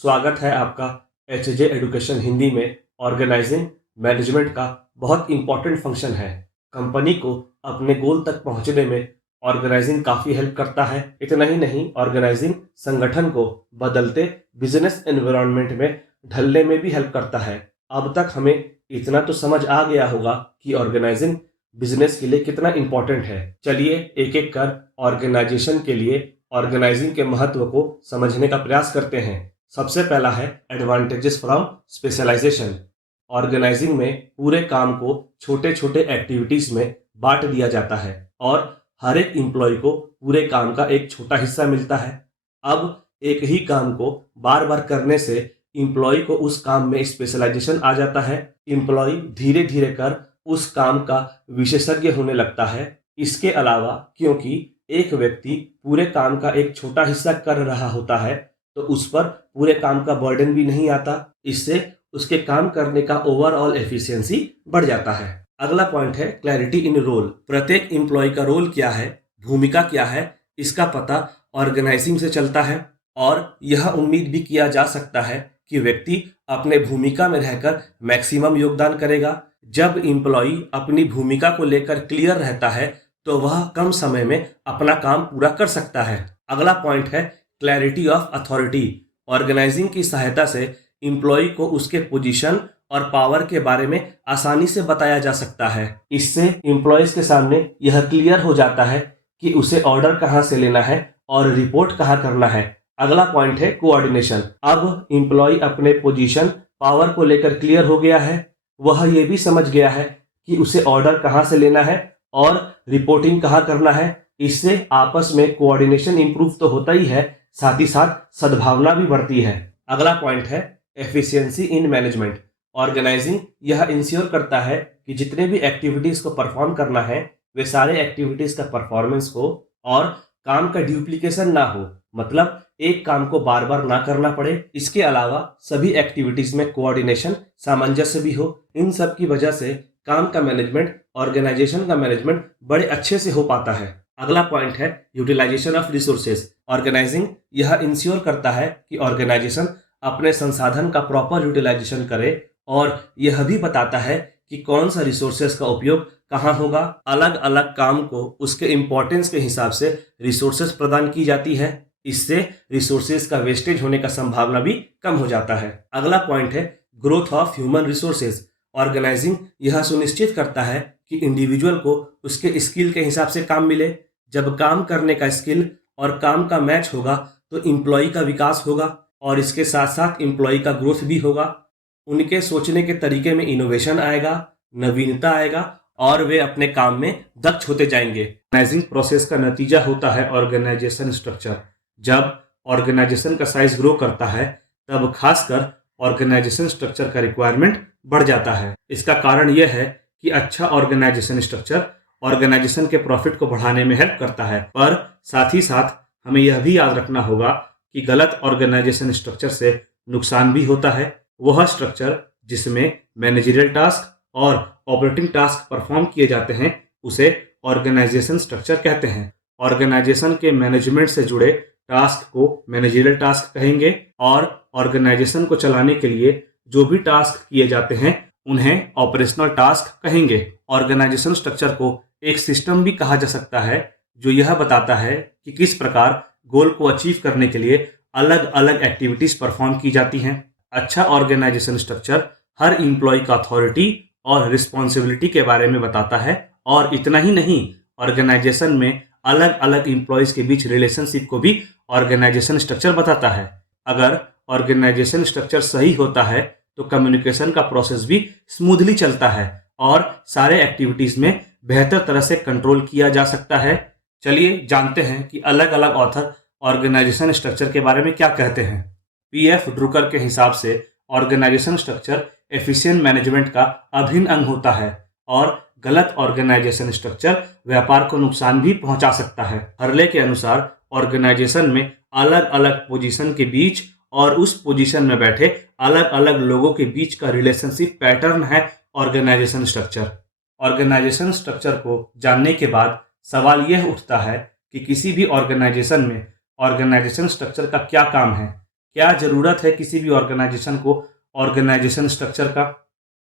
स्वागत है आपका एचजे एडुकेशन हिंदी में। ऑर्गेनाइजिंग मैनेजमेंट का बहुत इंपॉर्टेंट फंक्शन है। कंपनी को अपने गोल तक पहुंचने में ऑर्गेनाइजिंग काफ़ी हेल्प करता है। इतना ही नहीं, ऑर्गेनाइजिंग संगठन को बदलते बिजनेस एनवायरनमेंट में ढलने में भी हेल्प करता है। अब तक हमें इतना तो समझ आ गया होगा कि ऑर्गेनाइजिंग बिजनेस के लिए कितना इंपॉर्टेंट है। चलिए एक एक कर ऑर्गेनाइजेशन के लिए ऑर्गेनाइजिंग के महत्व को समझने का प्रयास करते हैं। सबसे पहला है एडवांटेजेस फ्रॉम स्पेशलाइजेशन। ऑर्गेनाइजिंग में पूरे काम को छोटे छोटे एक्टिविटीज में बांट दिया जाता है और हर एक एम्प्लॉय को पूरे काम का एक छोटा हिस्सा मिलता है। अब एक ही काम को बार बार करने से एम्प्लॉय को उस काम में स्पेशलाइजेशन आ जाता है। एम्प्लॉय धीरे धीरे कर उस काम का विशेषज्ञ होने लगता है। इसके अलावा क्योंकि एक व्यक्ति पूरे काम का एक छोटा हिस्सा कर रहा होता है तो उस पर पूरे काम का बर्डन भी नहीं आता। इससे उसके काम करने का ओवरऑल एफिशिएंसी बढ़ जाता है। अगला पॉइंट है क्लैरिटी इन रोल। प्रत्येक एम्प्लॉय का रोल क्या है, भूमिका क्या है, इसका पता ऑर्गेनाइजिंग से चलता है और यह उम्मीद भी किया जा सकता है कि व्यक्ति अपने भूमिका में रहकर मैक्सिमम योगदान करेगा। जब एम्प्लॉय अपनी भूमिका को लेकर क्लियर रहता है तो वह कम समय में अपना काम पूरा कर सकता है। अगला पॉइंट है क्लैरिटी ऑफ अथॉरिटी। ऑर्गेनाइजिंग की सहायता से एम्प्लॉय को उसके पोजीशन और पावर के बारे में आसानी से बताया जा सकता है। इससे एम्प्लॉयज के सामने यह क्लियर हो जाता है कि उसे ऑर्डर कहाँ से लेना है और रिपोर्ट कहाँ करना है। अगला पॉइंट है कोऑर्डिनेशन। अब एम्प्लॉय अपने पोजीशन पावर को लेकर क्लियर हो गया है। वह ये भी समझ गया है कि उसे ऑर्डर कहाँ से लेना है और रिपोर्टिंग कहाँ करना है। इससे आपस में कोऑर्डिनेशन इंप्रूव तो होता ही है, साथ ही साथ सद्भावना भी बढ़ती है। अगला पॉइंट है एफिशिएंसी इन मैनेजमेंट। ऑर्गेनाइजिंग यह इंश्योर करता है कि जितने भी एक्टिविटीज को परफॉर्म करना है वे सारे एक्टिविटीज का परफॉर्मेंस हो और काम का ड्यूप्लीकेशन ना हो, मतलब एक काम को बार बार ना करना पड़े। इसके अलावा सभी एक्टिविटीज में कोऑर्डिनेशन, सामंजस्य भी हो। इन सब की वजह से काम का मैनेजमेंट, ऑर्गेनाइजेशन का मैनेजमेंट बड़े अच्छे से हो पाता है। अगला पॉइंट है यूटिलाइजेशन ऑफ रिसोर्सेज। ऑर्गेनाइजिंग यह इंश्योर करता है कि ऑर्गेनाइजेशन अपने संसाधन का प्रॉपर यूटिलाइजेशन करे और यह भी बताता है कि कौन सा रिसोर्सेज का उपयोग कहाँ होगा। अलग अलग काम को उसके इम्पोर्टेंस के हिसाब से रिसोर्सेज प्रदान की जाती है। इससे रिसोर्सेज का वेस्टेज होने का संभावना भी कम हो जाता है। अगला पॉइंट है growth of human resources. Organizing यह सुनिश्चित करता है कि इंडिविजुअल को उसके स्किल के हिसाब से काम मिले। जब काम करने का स्किल और काम का मैच होगा तो एम्प्लॉय का विकास होगा और इसके साथ साथ एम्प्लॉय का ग्रोथ भी होगा। उनके सोचने के तरीके में इनोवेशन आएगा, नवीनता आएगा और वे अपने काम में दक्ष होते जाएंगे। ऑर्गेनाइजिंग प्रोसेस का नतीजा होता है ऑर्गेनाइजेशन स्ट्रक्चर। जब ऑर्गेनाइजेशन का साइज ग्रो करता है तब खासकर ऑर्गेनाइजेशन स्ट्रक्चर का रिक्वायरमेंट बढ़ जाता है। इसका कारण यह है कि अच्छा ऑर्गेनाइजेशन स्ट्रक्चर ऑर्गेनाइजेशन के प्रॉफिट को बढ़ाने में हेल्प करता है, पर साथ ही साथ हमें यह भी याद रखना होगा कि गलत ऑर्गेनाइजेशन स्ट्रक्चर से नुकसान भी होता है। वह स्ट्रक्चर जिसमें मैनेजरियल टास्क और ऑपरेटिंग टास्क परफॉर्म किए जाते हैं उसे ऑर्गेनाइजेशन स्ट्रक्चर कहते हैं। ऑर्गेनाइजेशन के मैनेजमेंट से जुड़े टास्क को मैनेजरियल टास्क कहेंगे और ऑर्गेनाइजेशन को चलाने के लिए जो भी टास्क किए जाते हैं उन्हें ऑपरेशनल टास्क कहेंगे। ऑर्गेनाइजेशन स्ट्रक्चर को एक सिस्टम भी कहा जा सकता है जो यह बताता है कि किस प्रकार गोल को अचीव करने के लिए अलग अलग एक्टिविटीज परफॉर्म की जाती हैं। अच्छा ऑर्गेनाइजेशन स्ट्रक्चर हर एम्प्लॉय का अथॉरिटी और रिस्पॉन्सिबिलिटी के बारे में बताता है और इतना ही नहीं, ऑर्गेनाइजेशन में अलग अलग एम्प्लॉयज के बीच रिलेशनशिप को भी ऑर्गेनाइजेशन स्ट्रक्चर बताता है। अगर ऑर्गेनाइजेशन स्ट्रक्चर सही होता है तो कम्युनिकेशन का प्रोसेस भी स्मूथली चलता है और सारे एक्टिविटीज में बेहतर तरह से कंट्रोल किया जा सकता है। चलिए जानते हैं कि अलग अलग ऑथर ऑर्गेनाइजेशन स्ट्रक्चर के बारे में क्या कहते हैं। पीएफ ड्रुकर के हिसाब से ऑर्गेनाइजेशन स्ट्रक्चर एफिशिएंट मैनेजमेंट का अभिन्न अंग होता है और गलत ऑर्गेनाइजेशन स्ट्रक्चर व्यापार को नुकसान भी पहुंचा सकता है। हर्ले के अनुसार ऑर्गेनाइजेशन में अलग अलग पोजीशन के बीच और उस पोजीशन में बैठे अलग अलग लोगों के बीच का रिलेशनशिप पैटर्न है ऑर्गेनाइजेशन स्ट्रक्चर। ऑर्गेनाइजेशन स्ट्रक्चर को जानने के बाद सवाल यह उठता है कि किसी भी ऑर्गेनाइजेशन में ऑर्गेनाइजेशन स्ट्रक्चर का क्या काम है। क्या जरूरत है किसी भी ऑर्गेनाइजेशन को ऑर्गेनाइजेशन स्ट्रक्चर का?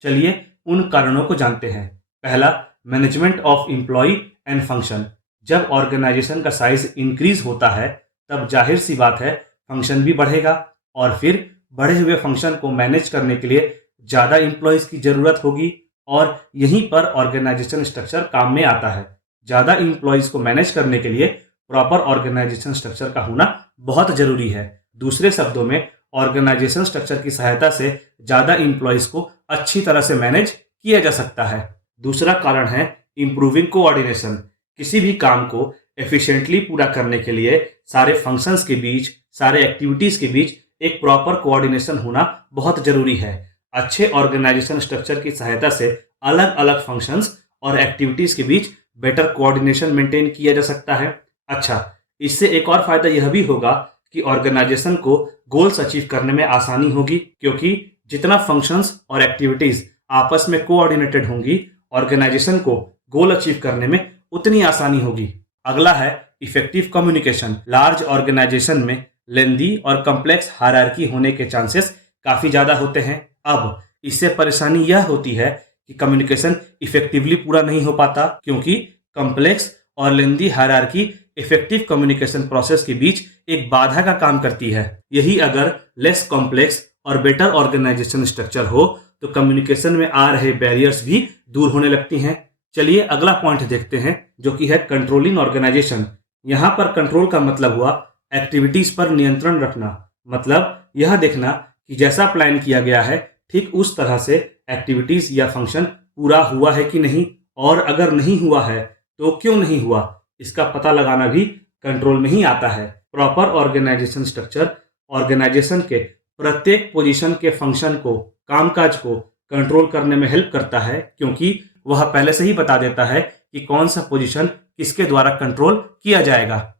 चलिए उन कारणों को जानते हैं। पहला, management of employ and function. जब ऑर्गेनाइजेशन का साइज इंक्रीज होता है तब जाहिर सी बात है फंक्शन भी बढ़ेगा और फिर बढ़े हुए फंक्शन को मैनेज करने के लिए ज़्यादा एम्प्लॉयज़ की ज़रूरत होगी और यहीं पर ऑर्गेनाइजेशन स्ट्रक्चर काम में आता है। ज़्यादा एम्प्लॉयज़ को मैनेज करने के लिए प्रॉपर ऑर्गेनाइजेशन स्ट्रक्चर का होना बहुत ज़रूरी है। दूसरे शब्दों में ऑर्गेनाइजेशन स्ट्रक्चर की सहायता से ज़्यादा एम्प्लॉयज़ को अच्छी तरह से मैनेज किया जा सकता है। दूसरा कारण है इम्प्रूविंग कोऑर्डिनेशन। किसी भी काम को एफिशिएंटली पूरा करने के लिए सारे फंक्शंस के बीच, सारे एक्टिविटीज़ के बीच एक प्रॉपर कोऑर्डिनेशन होना बहुत ज़रूरी है। अच्छे ऑर्गेनाइजेशन स्ट्रक्चर की सहायता से अलग अलग फंक्शंस और एक्टिविटीज़ के बीच बेटर कोऑर्डिनेशन मेंटेन किया जा सकता है। अच्छा, इससे एक और फायदा यह भी होगा कि ऑर्गेनाइजेशन को गोल्स अचीव करने में आसानी होगी, क्योंकि जितना फंक्शंस और एक्टिविटीज़ आपस में कोऑर्डिनेटेड होंगी, ऑर्गेनाइजेशन को गोल अचीव करने में उतनी आसानी होगी। अगला है इफेक्टिव कम्युनिकेशन। लार्ज ऑर्गेनाइजेशन में लेंदी और कम्प्लेक्स हायरार्की होने के चांसेस काफ़ी ज़्यादा होते हैं। अब इससे परेशानी यह होती है कि कम्युनिकेशन इफेक्टिवली पूरा नहीं हो पाता, क्योंकि कम्प्लेक्स और लेंदी हायरार्की इफेक्टिव कम्युनिकेशन प्रोसेस के बीच एक बाधा का काम करती है। यही अगर लेस कॉम्प्लेक्स और बेटर ऑर्गेनाइजेशन स्ट्रक्चर हो तो कम्युनिकेशन में आ रहे बैरियर्स भी दूर होने लगती हैं। चलिए अगला पॉइंट देखते हैं, जो कि है कंट्रोलिंग ऑर्गेनाइजेशन। यहाँ पर कंट्रोल का मतलब हुआ एक्टिविटीज़ पर नियंत्रण रखना। मतलब यह देखना कि जैसा प्लान किया गया है ठीक उस तरह से एक्टिविटीज़ या फंक्शन पूरा हुआ है कि नहीं, और अगर नहीं हुआ है तो क्यों नहीं हुआ, इसका पता लगाना भी कंट्रोल में ही आता है। प्रॉपर ऑर्गेनाइजेशन स्ट्रक्चर ऑर्गेनाइजेशन के प्रत्येक पोजीशन के फंक्शन को, कामकाज को कंट्रोल करने में हेल्प करता है, क्योंकि वह पहले से ही बता देता है कि कौन सा पोजीशन किसके द्वारा कंट्रोल किया जाएगा।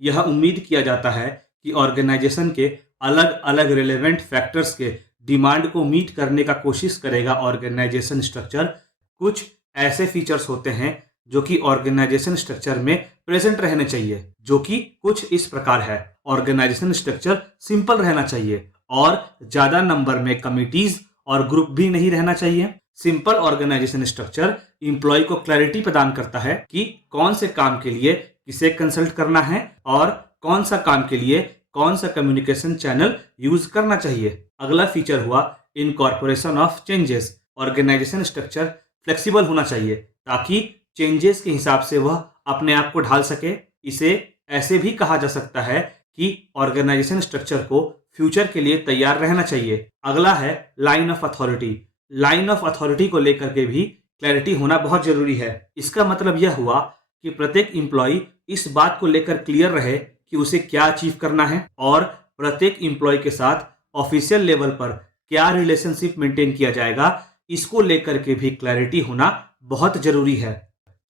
यह उम्मीद किया जाता है कि ऑर्गेनाइजेशन के अलग अलग रिलेवेंट फैक्टर्स के डिमांड को मीट करने का कोशिश करेगा ऑर्गेनाइजेशन स्ट्रक्चर। कुछ ऐसे फीचर्स होते हैं जो कि ऑर्गेनाइजेशन स्ट्रक्चर में प्रेजेंट रहने चाहिए, जो कि कुछ इस प्रकार है। ऑर्गेनाइजेशन स्ट्रक्चर सिंपल रहना चाहिए और ज़्यादा नंबर में कमिटीज़ और ग्रुप भी नहीं रहना चाहिए। सिंपल ऑर्गेनाइजेशन स्ट्रक्चर एम्प्लॉय को क्लैरिटी प्रदान करता है कि कौन से काम के लिए किसे कंसल्ट करना है और कौन सा काम के लिए कौन सा कम्युनिकेशन चैनल यूज करना चाहिए। अगला फीचर हुआ incorporation of changes. Organization structure flexible होना चाहिए ताकि चेंजेस के हिसाब से वह अपने आप को ढाल सके। इसे ऐसे भी कहा जा सकता है कि ऑर्गेनाइजेशन स्ट्रक्चर को फ्यूचर के लिए तैयार रहना चाहिए। अगला है line of authority. Line of authority को लेकर के भी क्लैरिटी होना बहुत जरूरी है। इसका मतलब यह हुआ कि प्रत्येक एम्प्लॉय इस बात को लेकर क्लियर रहे कि उसे क्या अचीव करना है और प्रत्येक एम्प्लॉय के साथ ऑफिशियल लेवल पर क्या रिलेशनशिप मेंटेन किया जाएगा, इसको लेकर के भी क्लैरिटी होना बहुत जरूरी है।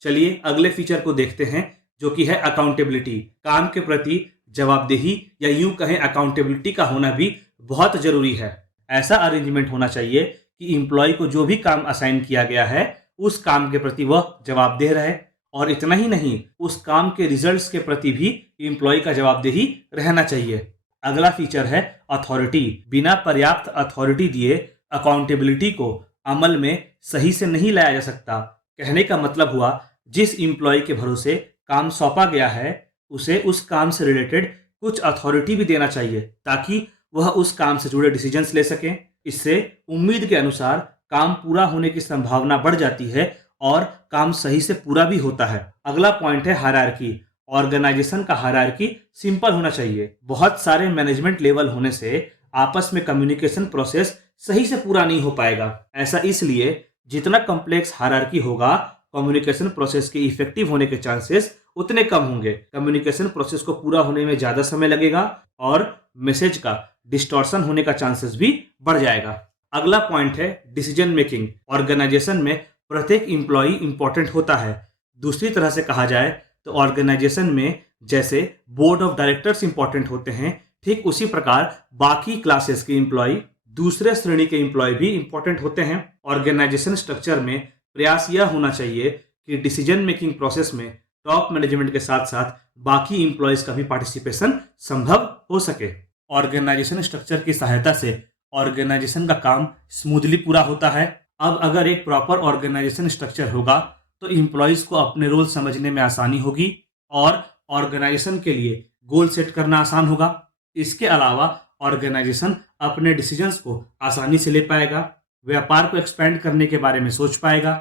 चलिए अगले फीचर को देखते हैं, जो कि है अकाउंटेबिलिटी। काम के प्रति जवाबदेही या यूं कहें अकाउंटेबिलिटी का होना भी बहुत जरूरी है। ऐसा अरेंजमेंट होना चाहिए कि एम्प्लॉय को जो भी काम असाइन किया गया है उस काम के प्रति वह जवाबदेह रहे, और इतना ही नहीं, उस काम के रिजल्ट्स के प्रति भी एम्प्लॉय का जवाबदेही रहना चाहिए। अगला फीचर है अथॉरिटी। बिना पर्याप्त अथॉरिटी दिए अकाउंटेबिलिटी को अमल में सही से नहीं लाया जा सकता। कहने का मतलब हुआ, जिस एम्प्लॉय के भरोसे काम सौंपा गया है उसे उस काम से रिलेटेड कुछ अथॉरिटी भी देना चाहिए ताकि वह उस काम से जुड़े डिसीजंस ले सकें। इससे उम्मीद के अनुसार काम पूरा होने की संभावना बढ़ जाती है और काम सही से पूरा भी होता है। अगला पॉइंट है हायरार्की। ऑर्गेनाइजेशन का हायरार्की सिंपल होना चाहिए। बहुत सारे मैनेजमेंट लेवल होने से आपस में कम्युनिकेशन प्रोसेस सही से पूरा नहीं हो पाएगा। ऐसा इसलिए जितना कॉम्प्लेक्स हायरार्की होगा, कम्युनिकेशन प्रोसेस के इफेक्टिव होने के चांसेस उतने कम होंगे। कम्युनिकेशन प्रोसेस को पूरा होने में ज़्यादा समय लगेगा और मैसेज का डिस्टॉर्शन होने का चांसेस भी बढ़ जाएगा। अगला पॉइंट है डिसीजन मेकिंग। ऑर्गेनाइजेशन में प्रत्येक एम्प्लॉय इंपॉर्टेंट होता है। दूसरी तरह से कहा जाए तो ऑर्गेनाइजेशन में जैसे बोर्ड ऑफ डायरेक्टर्स इंपॉर्टेंट होते हैं, ठीक उसी प्रकार बाकी क्लासेस के एम्प्लॉय, दूसरे श्रेणी के एम्प्लॉय भी इंपॉर्टेंट होते हैं। ऑर्गेनाइजेशन स्ट्रक्चर में प्रयास यह होना चाहिए कि डिसीजन मेकिंग प्रोसेस में टॉप मैनेजमेंट के साथ साथ बाकी एम्प्लॉयज का भी पार्टिसिपेशन संभव हो सके। ऑर्गेनाइजेशन स्ट्रक्चर की सहायता से ऑर्गेनाइजेशन का काम स्मूथली पूरा होता है। अब अगर एक प्रॉपर ऑर्गेनाइजेशन स्ट्रक्चर होगा तो इम्प्लॉयज को अपने रोल समझने में आसानी होगी और ऑर्गेनाइजेशन के लिए गोल सेट करना आसान होगा। इसके अलावा ऑर्गेनाइजेशन अपने डिसीजंस को आसानी से ले पाएगा, व्यापार को एक्सपेंड करने के बारे में सोच पाएगा,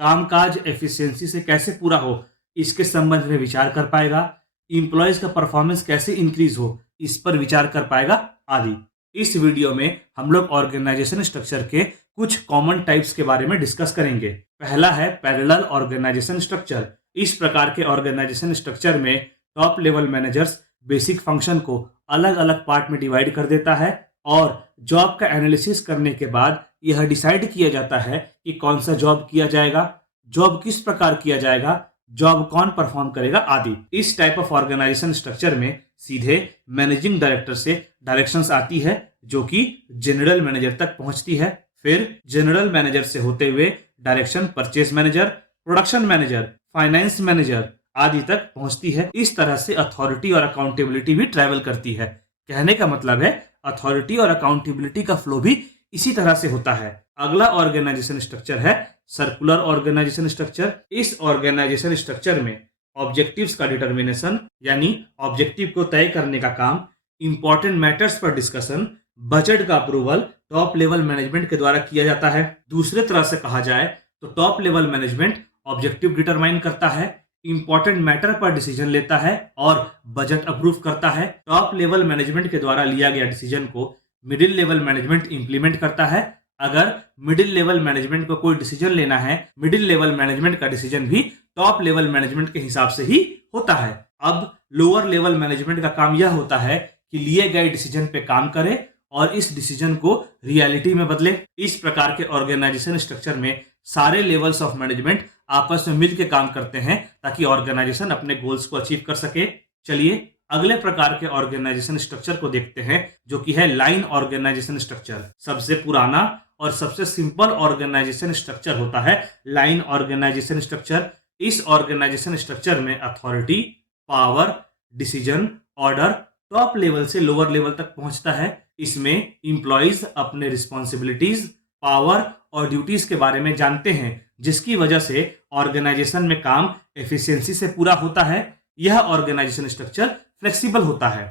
कामकाज एफिशिएंसी से कैसे पूरा हो इसके संबंध में विचार कर पाएगा, इम्प्लॉयज का परफॉर्मेंस कैसे इंक्रीज हो इस पर विचार कर पाएगा आदि। इस वीडियो में हम लोग ऑर्गेनाइजेशन स्ट्रक्चर के कुछ कॉमन टाइप्स के बारे में डिस्कस करेंगे। पहला है पैरेलल ऑर्गेनाइजेशन स्ट्रक्चर। इस प्रकार के ऑर्गेनाइजेशन स्ट्रक्चर में top level managers basic function को अलग अलग पार्ट में डिवाइड कर देता है और जॉब का एनालिसिस करने के बाद यह डिसाइड किया जाता है कि कौन सा जॉब किया जाएगा, जॉब किस प्रकार किया जाएगा, जॉब कौन परफॉर्म करेगा आदि। इस टाइप ऑफ ऑर्गेनाइजेशन स्ट्रक्चर में सीधे मैनेजिंग डायरेक्टर से डायरेक्शंस आती है जो कि जनरल मैनेजर तक पहुंचती है। फिर जनरल मैनेजर से होते हुए direction purchase manager, production manager, finance manager आदि तक पहुंचती है। इस तरह से अथॉरिटी और अकाउंटेबिलिटी भी ट्रैवल करती है। कहने का मतलब है अथॉरिटी और अकाउंटेबिलिटी का फ्लो भी इसी तरह से होता है। अगला ऑर्गेनाइजेशन स्ट्रक्चर है सर्कुलर ऑर्गेनाइजेशन स्ट्रक्चर। इस ऑर्गेनाइजेशन स्ट्रक्चर में ऑब्जेक्टिव्स का डिटर्मिनेशन यानी ऑब्जेक्टिव को तय करने का काम, इंपॉर्टेंट मैटर्स पर डिस्कशन, बजट का अप्रूवल टॉप लेवल मैनेजमेंट के द्वारा किया जाता है। दूसरे तरह से कहा जाए तो top level management objective determine करता है, इंपॉर्टेंट मैटर पर डिसीजन लेता है और बजट अप्रूव करता है। टॉप लेवल मैनेजमेंट के द्वारा लिया गया डिसीजन को मिडिल लेवल मैनेजमेंट इंप्लीमेंट करता है। अगर मिडिल लेवल मैनेजमेंट को कोई डिसीजन लेना है, मिडिल लेवल मैनेजमेंट का डिसीजन भी टॉप लेवल मैनेजमेंट के हिसाब से ही होता है। अब लोअर लेवल मैनेजमेंट का काम यह होता है कि लिए गए डिसीजन पे काम करे और इस डिसीजन को रियलिटी में बदले। इस प्रकार के ऑर्गेनाइजेशन स्ट्रक्चर में सारे लेवल्स ऑफ मैनेजमेंट आपस में मिलकर काम करते हैं ताकि ऑर्गेनाइजेशन अपने गोल्स को अचीव कर सके। चलिए अगले प्रकार के ऑर्गेनाइजेशन स्ट्रक्चर को देखते हैं जो कि है लाइन ऑर्गेनाइजेशन स्ट्रक्चर। सबसे पुराना और सबसे सिंपल ऑर्गेनाइजेशन स्ट्रक्चर होता है लाइन ऑर्गेनाइजेशन स्ट्रक्चर। इस ऑर्गेनाइजेशन स्ट्रक्चर में authority, power, decision, order top level से लोअर लेवल तक पहुंचता है। इसमें इंप्लॉइज अपने रिस्पॉन्सिबिलिटीज, पावर और ड्यूटीज के बारे में जानते हैं जिसकी वजह से ऑर्गेनाइजेशन में काम एफिशिएंसी से पूरा होता है। यह ऑर्गेनाइजेशन स्ट्रक्चर फ्लेक्सिबल होता है।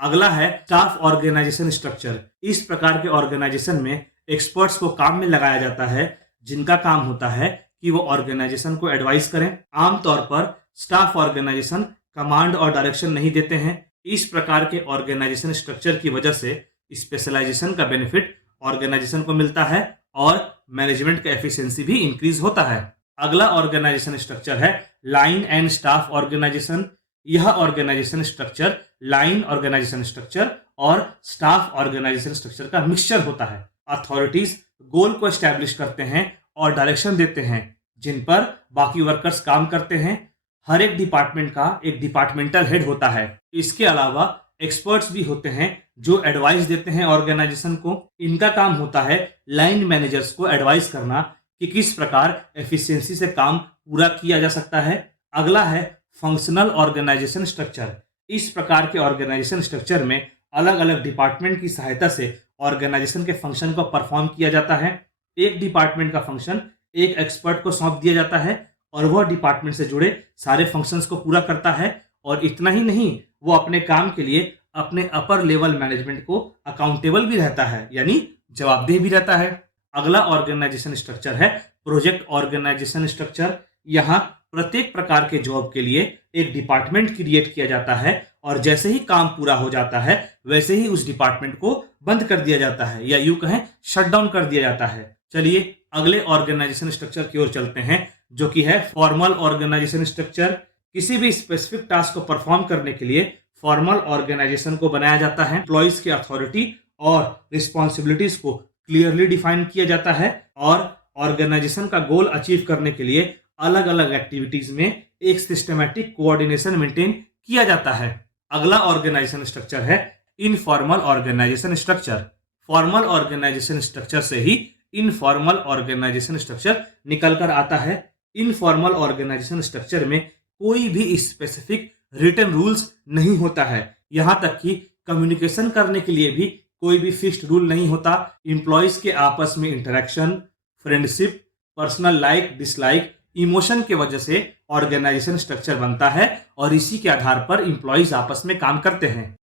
अगला है स्टाफ ऑर्गेनाइजेशन स्ट्रक्चर। इस प्रकार के ऑर्गेनाइजेशन में एक्सपर्ट्स को काम में लगाया जाता है जिनका काम होता है कि वो ऑर्गेनाइजेशन को एडवाइस करें। आमतौर पर स्टाफ ऑर्गेनाइजेशन कमांड और डायरेक्शन नहीं देते हैं। इस प्रकार के ऑर्गेनाइजेशन स्ट्रक्चर की वजह से स्पेशलाइजेशन का बेनिफिट ऑर्गेनाइजेशन को मिलता है और मैनेजमेंट का एफिशिएंसी भी इंक्रीज होता है। अगला ऑर्गेनाइजेशन स्ट्रक्चर है लाइन एंड स्टाफ ऑर्गेनाइजेशन। यह organization structure line organization structure और स्टाफ ऑर्गेनाइजेशन स्ट्रक्चर का मिक्सचर होता है। अथॉरिटीज गोल को एस्टैब्लिश करते हैं और डायरेक्शन देते हैं जिन पर बाकी वर्कर्स काम करते हैं। हर एक डिपार्टमेंट का एक डिपार्टमेंटल हेड होता है। इसके अलावा एक्सपर्ट्स भी होते हैं जो एडवाइस देते हैं ऑर्गेनाइजेशन को। इनका काम होता है लाइन मैनेजर्स को एडवाइस करना कि किस प्रकार एफिशिएंसी से काम पूरा किया जा सकता है। अगला है फंक्शनल ऑर्गेनाइजेशन स्ट्रक्चर। इस प्रकार के ऑर्गेनाइजेशन स्ट्रक्चर में अलग अलग डिपार्टमेंट की सहायता से ऑर्गेनाइजेशन के फंक्शन को परफॉर्म किया जाता है। एक डिपार्टमेंट का फंक्शन एक एक्सपर्ट को सौंप दिया जाता है और वह डिपार्टमेंट से जुड़े सारे फंक्शंस को पूरा करता है। और इतना ही नहीं, वो अपने काम के लिए अपने अपर लेवल मैनेजमेंट को अकाउंटेबल भी रहता है यानी जवाबदेह भी रहता है। अगला ऑर्गेनाइजेशन स्ट्रक्चर है प्रोजेक्ट ऑर्गेनाइजेशन स्ट्रक्चर। यहाँ प्रत्येक प्रकार के जॉब के लिए एक डिपार्टमेंट क्रिएट किया जाता है और जैसे ही काम पूरा हो जाता है वैसे ही उस डिपार्टमेंट को बंद कर दिया जाता है या यूं कहें शट डाउन कर दिया जाता है। चलिए अगले ऑर्गेनाइजेशन स्ट्रक्चर की ओर चलते हैं जो कि है फॉर्मल ऑर्गेनाइजेशन स्ट्रक्चर। किसी भी स्पेसिफिक टास्क को परफॉर्म करने के लिए फॉर्मल ऑर्गेनाइजेशन को बनाया जाता है। एम्प्लॉइज की अथॉरिटी और रिस्पॉन्सिबिलिटीज को क्लियरली डिफाइन किया जाता है और ऑर्गेनाइजेशन का गोल अचीव करने के लिए अलग अलग एक्टिविटीज में एक सिस्टमैटिक कोऑर्डिनेशन मेंटेन किया जाता है। अगला ऑर्गेनाइजेशन स्ट्रक्चर है informal organization structure. Formal organization structure से ही इनफॉर्मल ऑर्गेनाइजेशन स्ट्रक्चर निकल कर आता है। इनफॉर्मल ऑर्गेनाइजेशन स्ट्रक्चर में कोई भी स्पेसिफिक रिटन रूल्स नहीं होता है। यहाँ तक कि कम्युनिकेशन करने के लिए भी कोई भी फिक्स्ड रूल नहीं होता। एम्प्लॉयज़ के आपस में interaction, friendship, personal like dislike, emotion के वजह से ऑर्गेनाइजेशन स्ट्रक्चर बनता है और इसी के आधार पर एम्प्लॉयज़ आपस में काम करते हैं।